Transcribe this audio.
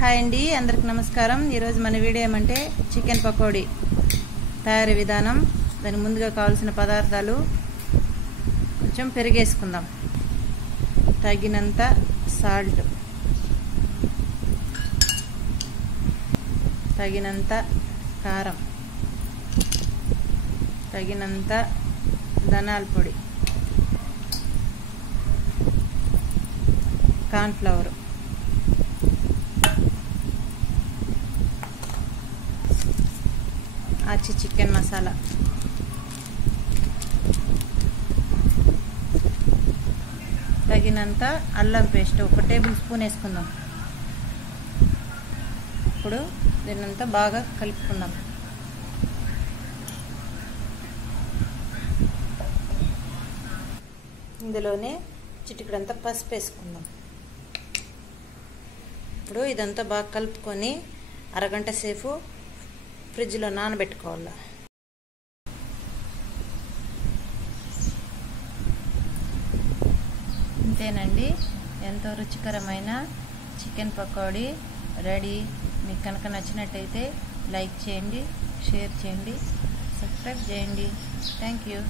Hi అండి, అందరికి నమస్కారం. ఈరోజు మన వీడియో ఏమంటే చికెన్ పకోడీ తయారీ విధానం. దానికి ముందుగా కావాల్సిన పదార్థాలు: కొంచెం పెరిగేసుకుందాం, తగినంత సాల్ట్, తగినంత కారం, తగినంత ధనియాల పొడి, కార్న్ఫ్లవర్, ఆచి చికెన్ మసాలా, తగినంత అల్లం పేస్ట్ 1 టేబుల్ స్పూన్ వేసుకుందాం. ఇప్పుడు దీన్నంతా బాగా కలుపుకుందాం. ఇందులోనే చిటికెడంతా పసుపు వేసుకుందాం. ఇప్పుడు ఇదంతా బాగా కలుపుకొని అరగంట సేపు ఫ్రిడ్జ్లో నానబెట్టుకోవాలి. అంతేనండి, ఎంతో రుచికరమైన చికెన్ పకోడీ రెడీ. మీకు కనుక నచ్చినట్టయితే లైక్ చేయండి, షేర్ చేయండి, సబ్స్క్రైబ్ చేయండి. Thank you.